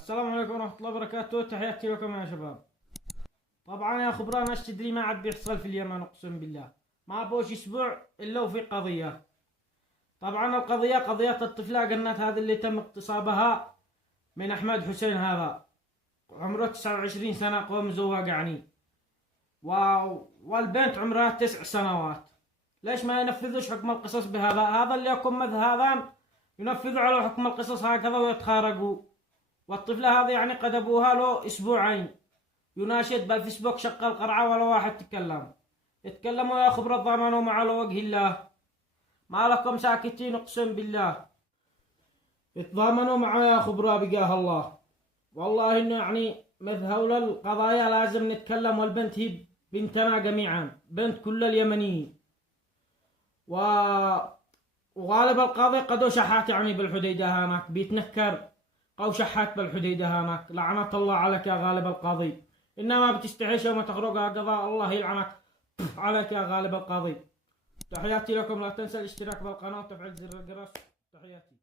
السلام عليكم ورحمة الله وبركاته، تحياتي لكم يا شباب. طبعا يا خبران ايش تدري ما عاد بيحصل في اليمن، اقسم بالله ما بوش اسبوع الا وفي قضية. طبعا القضية قضية الطفلة قنات هذه اللي تم اغتصابها من احمد حسين، هذا عمره 29 سنة، قوم زواج يعني و... والبنت عمرها 9 سنوات. ليش ما ينفذوش حكم القصص بهذا؟ هذا اللي يكون مذهبان ينفذوا على حكم القصص هكذا ويتخارجوا. والطفلة هذه يعني قد أبوها له أسبوعين يناشد بالفيسبوك شق القرعة ولا واحد يتكلموا يا خبر الضمان ومع وجه الله، ما لكم ساكتين اقسم بالله. يتضامنوا معه يا خبرا بقاه الله. والله انه يعني مثل هول القضايا لازم نتكلم، والبنت هي بنتنا جميعا، بنت كل اليمنيين. و... وغالب القاضي قدو شحات يعني بالحديدة هناك بيتنكر، أو شحات بالحديدة هناك. لعنة الله عليك يا غالب القاضي، إنما بتستحيش وما تخرجها قضاء، الله يلعنك عليك يا غالب القاضي. تحياتي لكم، لا تنسى الاشتراك بالقناة وتفعيل زر الجرس. تحياتي.